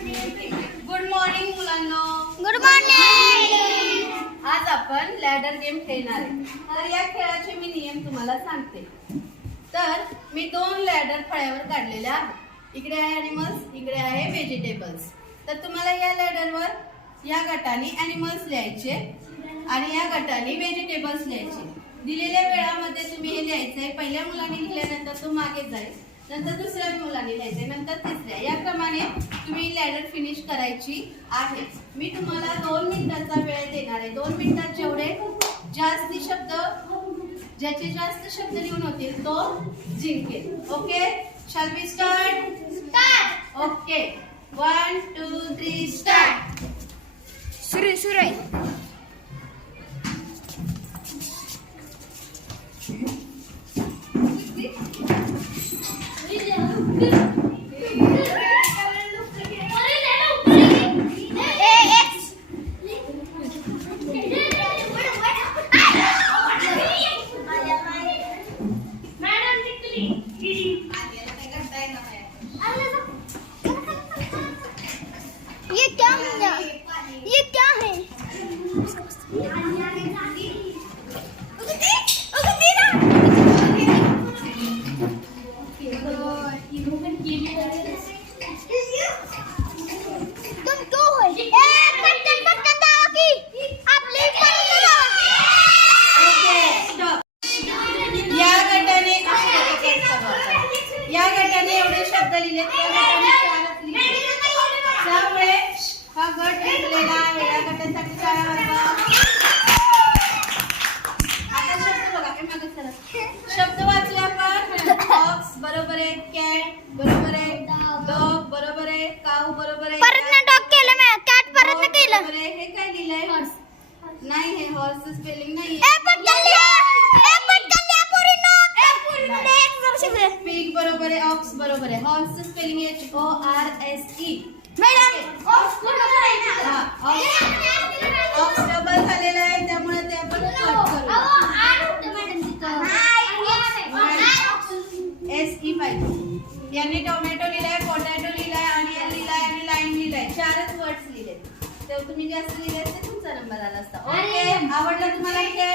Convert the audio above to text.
Good morning मुलांनो. Good morning. आज आपण लॅडर गेम खेळणार आहे. तर या खेळाचे मी नियम तुम्हाला सांगते. तर मी 2 लॅडर फळ्यावर काढलेल्या आहेत. इकडे आहे ॲनिमल्स, इकडे आहे व्हेजिटेबल्स. तर तुम्हाला या लॅडरवर या गटाने ॲनिमल्स लिहायचे आणि या गटाने व्हेजिटेबल्स लिहायचे. दिलेल्या वेळामध्ये तुम्ही हे लिहायचंय. पहिल्या मुलाने लिहिल्यानंतर तो मागे जाईल, नंतर दुसऱ्या मुलाने लिहायचंय, नंतर तिसऱ्या. याप्रमाणे तुम्ही लॅडर फिनिश करायची आहे. मी तुम्हाला 2 मिनिटाचा वेळ देणार आहे. 2 मिनिटात ज्याचे जास्त शब्द लिहून होतील तो जिंकेल. Okay, shall we start? Okay, 1 2 3 start. सुरू आहे. ये क्या है? या गटाने एवढे शब्द लिहिले, त्या गटाने 4च लिहिले. त्यामुळे हा गट जिंकलेला आहे. या गटासाठी टाळ्या वाजवा. आता शब्द बघा, हे मागे चला. शब्द वाचले आपण. फॉक्स बरोबर आहे, कॅट बरोबर आहे, डॉग बरोबर आहे, काऊ बरोबर आहे, परत ना डॉग केलं, मी कॅट परत ना केलं. बरोबर आहे. हे काय लिहिलंय? हॉर्स नाही, हे हॉर्सचं स्पेलिंग नाही. पिग बरोबर आहे, ऑक्स बरोबर आहे. हॉर्सचं spelling HORSE. Madam ox double झालेला आहे, त्यामुळे ते आपण कट करू. SE पाहिजे. यांनी टोमॅटो लिहिलाय, पोटॅटो लिहिलाय, ऑनियन लिहिलाय आणि लाईम लिहिलाय. 4च वर्ड्स लिहिले. तर तुम्ही जास्त लिहिले ते तुमचा नंबर आला असता. ओके, आवडला तुम्हाला खेळ?